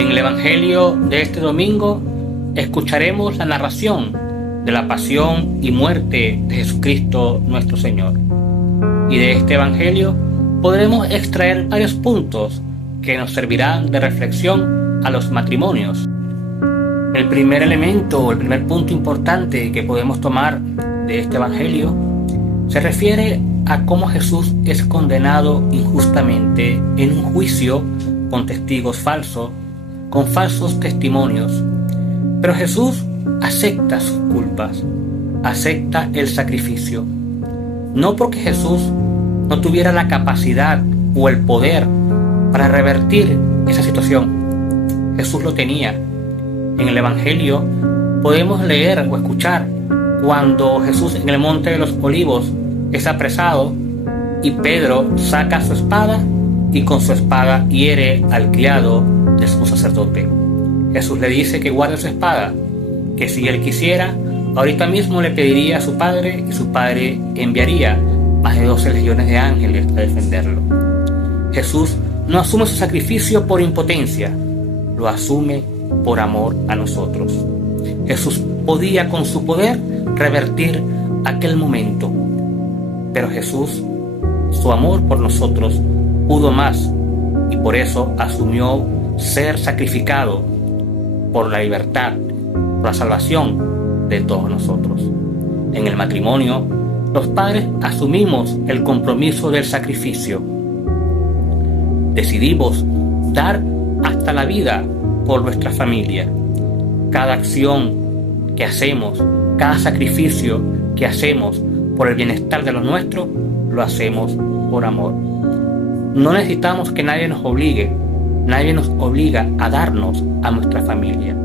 En el Evangelio de este domingo escucharemos la narración de la pasión y muerte de Jesucristo nuestro Señor. Y de este Evangelio podremos extraer varios puntos que nos servirán de reflexión a los matrimonios. El primer elemento o el primer punto importante que podemos tomar de este Evangelio se refiere a cómo Jesús es condenado injustamente en un juicio con testigos falsos, con falsos testimonios. Pero Jesús acepta sus culpas, acepta el sacrificio. No porque Jesús no tuviera la capacidad o el poder para revertir esa situación. Jesús lo tenía. En el Evangelio podemos leer o escuchar cuando Jesús en el Monte de los Olivos es apresado y Pedro saca su espada y con su espada hiere al criado de su sacerdote. Jesús le dice que guarde su espada, que si él quisiera, ahorita mismo le pediría a su padre y su padre enviaría más de 12 legiones de ángeles a defenderlo. Jesús no asume su sacrificio por impotencia, lo asume por amor a nosotros. Jesús podía con su poder revertir aquel momento, pero Jesús, su amor por nosotros, pudo más y por eso asumió ser sacrificado por la libertad, por la salvación de todos nosotros. En el matrimonio, los padres asumimos el compromiso del sacrificio. Decidimos dar hasta la vida por nuestra familia. Cada acción que hacemos, cada sacrificio que hacemos por el bienestar de los nuestros, lo hacemos por amor. No necesitamos que nadie nos obligue, nadie nos obliga a darnos a nuestra familia.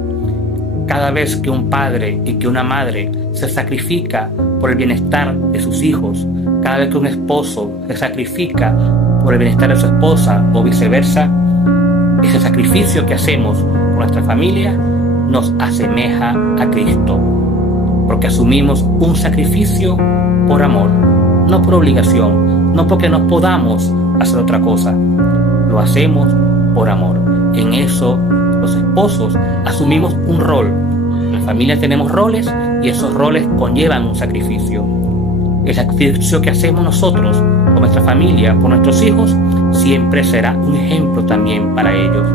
Cada vez que un padre y que una madre se sacrifica por el bienestar de sus hijos, cada vez que un esposo se sacrifica por el bienestar de su esposa o viceversa, ese sacrificio que hacemos por nuestra familia nos asemeja a Cristo, porque asumimos un sacrificio por amor, no por obligación, no porque no podamos hacer otra cosa, lo hacemos por amor. En eso los esposos asumimos un rol. En la familia tenemos roles y esos roles conllevan un sacrificio. El sacrificio que hacemos nosotros por nuestra familia, por nuestros hijos, siempre será un ejemplo también para ellos.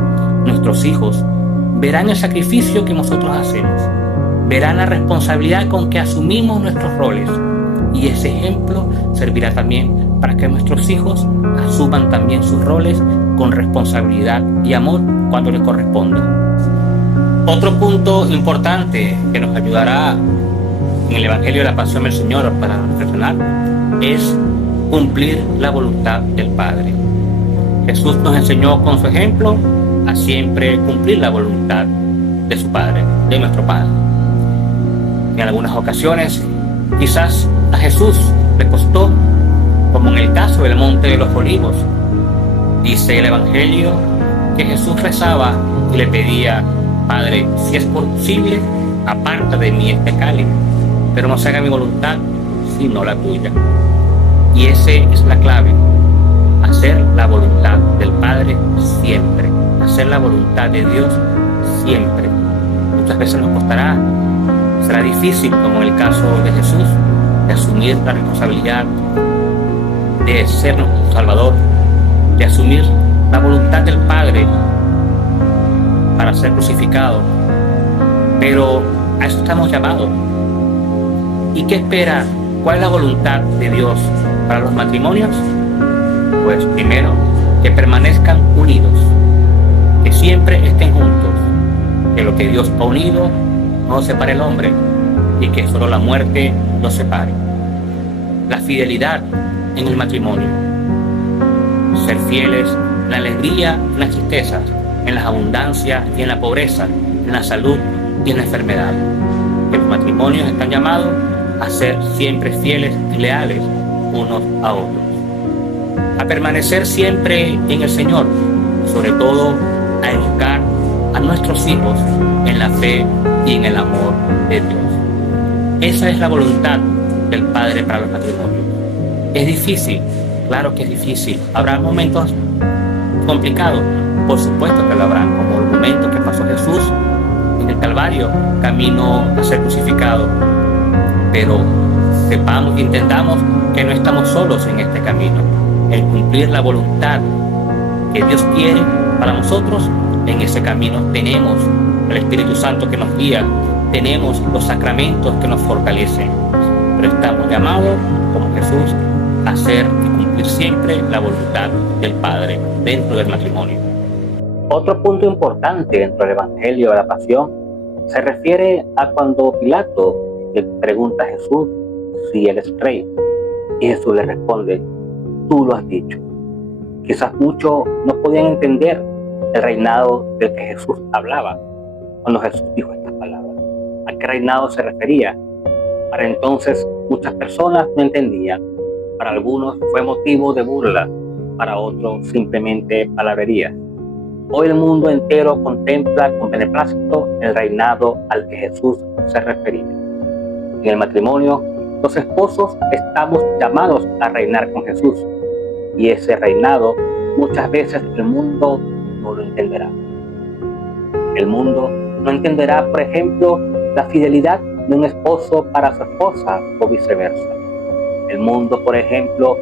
Nuestros hijos verán el sacrificio que nosotros hacemos, verán la responsabilidad con que asumimos nuestros roles, y ese ejemplo servirá también para que nuestros hijos asuman también sus roles con responsabilidad y amor cuando les corresponda. Otro punto importante que nos ayudará en el Evangelio de la Pasión del Señor para reflexionar es cumplir la voluntad del Padre. Jesús nos enseñó con su ejemplo a siempre cumplir la voluntad de su Padre, de nuestro Padre. En algunas ocasiones, quizás a Jesús le costó, como en el caso del Monte de los Olivos. Dice el Evangelio que Jesús rezaba y le pedía: Padre, si es posible, aparta de mí este cáliz, pero no se haga mi voluntad, sino la tuya. Y esa es la clave: hacer la voluntad del Padre siempre, hacer la voluntad de Dios siempre. Muchas veces nos costará, será difícil, como en el caso de Jesús, de asumir la responsabilidad de ser nuestro Salvador, de asumir la voluntad del Padre para ser crucificado. Pero a eso estamos llamados. ¿Y qué espera? ¿Cuál es la voluntad de Dios para los matrimonios? Pues primero, que permanezcan unidos, que siempre estén juntos, que lo que Dios ha unido no lo separe el hombre y que solo la muerte los separe. La fidelidad en el matrimonio, ser fieles en la alegría, en las tristezas, en las abundancias y en la pobreza, en la salud y en la enfermedad. Que los matrimonios están llamados a ser siempre fieles y leales unos a otros, a permanecer siempre en el Señor, sobre todo a educar a nuestros hijos en la fe y en el amor de Dios. Esa es la voluntad del Padre para los matrimonios. ¿Es difícil? Claro que es difícil. Habrá momentos complicados, Por supuesto que lo habrán, como el momento que pasó Jesús en el Calvario, camino a ser crucificado. Pero sepamos y entendamos que no estamos solos en este camino. El cumplir la voluntad que Dios quiere para nosotros, en ese camino tenemos el Espíritu Santo que nos guía, tenemos los sacramentos que nos fortalecen, pero estamos llamados, como Jesús, a hacer y cumplir siempre la voluntad del Padre dentro del matrimonio. Otro punto importante dentro del Evangelio de la Pasión se refiere a cuando Pilato le pregunta a Jesús si él es rey, y Jesús le responde: tú lo has dicho. Quizás muchos no podían entender el reinado del que Jesús hablaba cuando Jesús dijo estas palabras. ¿A qué reinado se refería? Para entonces muchas personas no entendían. Para algunos fue motivo de burla, para otros simplemente palabrería. Hoy el mundo entero contempla con beneplácito el reinado al que Jesús se refería. En el matrimonio, los esposos estamos llamados a reinar con Jesús, y ese reinado muchas veces el mundo no lo entenderá. El mundo no entenderá, por ejemplo, la fidelidad de un esposo para su esposa o viceversa. El mundo, por ejemplo,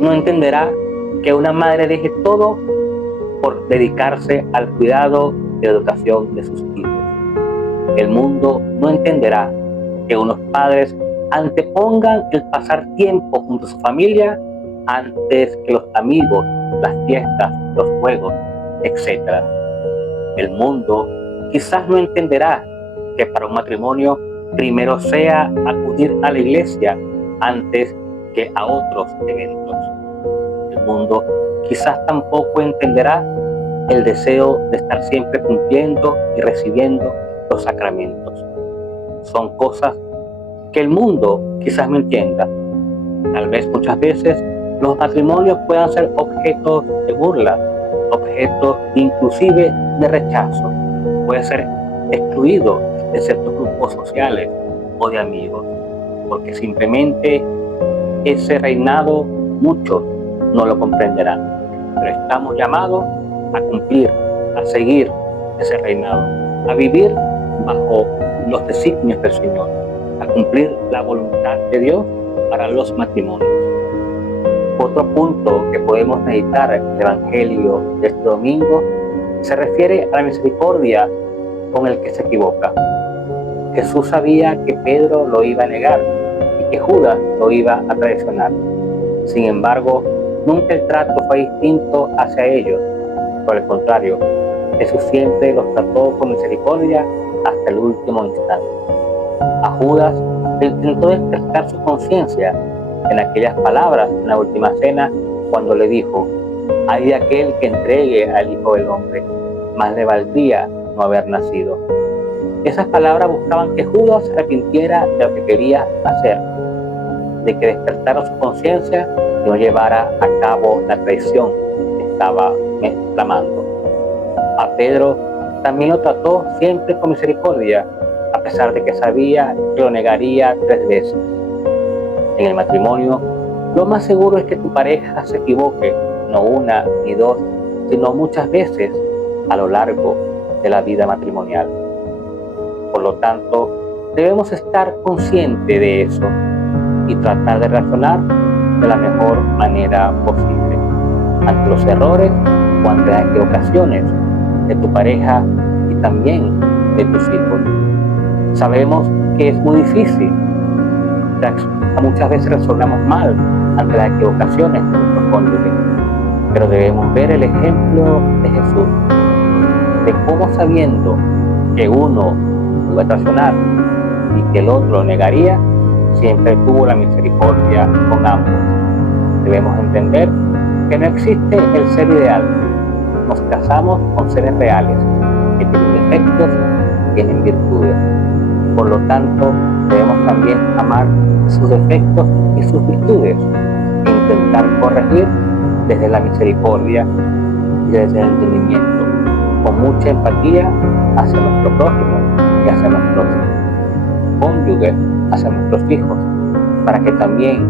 no entenderá que una madre deje todo por dedicarse al cuidado y la educación de sus hijos. El mundo no entenderá que unos padres antepongan el pasar tiempo junto a su familia antes que los amigos, las fiestas, los juegos, etc. El mundo quizás no entenderá que para un matrimonio primero sea acudir a la iglesia antes que a otros eventos. El mundo quizás tampoco entenderá el deseo de estar siempre cumpliendo y recibiendo los sacramentos. Son cosas que el mundo quizás no entienda. Tal vez muchas veces los matrimonios puedan ser objetos de burla, objetos inclusive de rechazo. Puede ser excluido de ciertos grupos sociales o de amigos, porque simplemente ese reinado muchos no lo comprenderán. Pero estamos llamados a cumplir, a seguir ese reinado, a vivir bajo los designios del Señor, a cumplir la voluntad de Dios para los matrimonios. Otro punto que podemos meditar en el Evangelio de este domingo se refiere a la misericordia con el que se equivoca. Jesús sabía que Pedro lo iba a negar y que Judas lo iba a traicionar. Sin embargo, nunca el trato fue distinto hacia ellos. Por el contrario, Jesús siempre los trató con misericordia hasta el último instante. A Judas le intentó despertar su conciencia en aquellas palabras en la última cena, cuando le dijo: hay de aquel que entregue al Hijo del Hombre, más le valdría no haber nacido. Esas palabras buscaban que Judas se arrepintiera de lo que quería hacer, de que despertara su conciencia y no llevara a cabo la traición que estaba tramando. A Pedro también lo trató siempre con misericordia, a pesar de que sabía que lo negaría 3 veces. En el matrimonio, lo más seguro es que tu pareja se equivoque, no una ni 2, sino muchas veces a lo largo de la vida matrimonial. Por lo tanto, debemos estar conscientes de eso y tratar de reaccionar de la mejor manera posible ante los errores o ante las equivocaciones de tu pareja y también de tus hijos. Sabemos que es muy difícil. Muchas veces resolvamos mal ante las equivocaciones de nuestros cónyuges, pero debemos ver el ejemplo de Jesús, de cómo, sabiendo que uno lo iba a traicionar y que el otro lo negaría, siempre tuvo la misericordia con ambos. Debemos entender que no existe el ser ideal. Nos casamos con seres reales, que tienen defectos, tienen virtudes. Por lo tanto, debemos también amar sus defectos y sus virtudes e intentar corregir desde la misericordia y desde el entendimiento, con mucha empatía hacia nuestro prójimo y hacia nuestros cónyuges, hacia nuestros hijos, para que también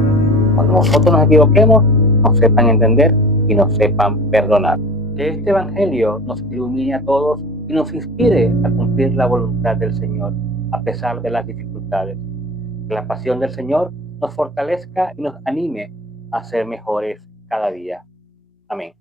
cuando nosotros nos equivoquemos nos sepan entender y nos sepan perdonar. Que este Evangelio nos ilumine a todos y nos inspire a cumplir la voluntad del Señor, a pesar de las dificultades. Que la pasión del Señor nos fortalezca y nos anime a ser mejores cada día. Amén.